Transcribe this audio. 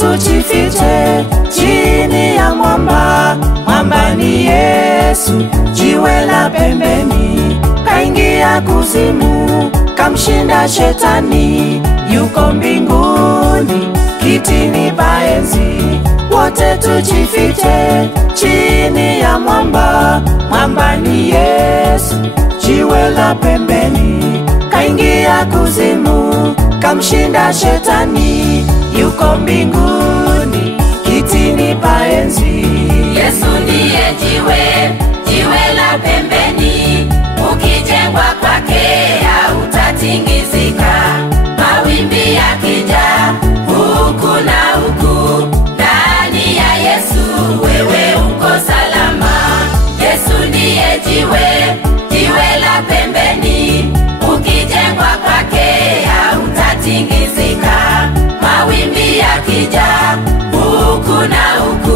tujifiche chini ya mwamba. Mwamba ni Yesu, jiwe la pembeni. Kaingia kuzimu, kamshinda shetani. Yuko mbinguni, kitini pa enzi. Wote tujifiche chini ya mwamba. Mwamba ni Yesu, jiwe la pembeni. Kaingia kuzimu, kamshinda shetani. Yuko mbinguni, kitini pa enzi. Yesu ndiye jiwe, jiwe la pembeni. Ukijengwa kwake hautatingizika. Mawimbi yakija huku na huku, ndani ya Yesu wewe uko salama. Yesu ndiye jiwe, jiwe la pembeni. Ukijengwa kwake hautatingizika. Mawimbi yakija huku na huku,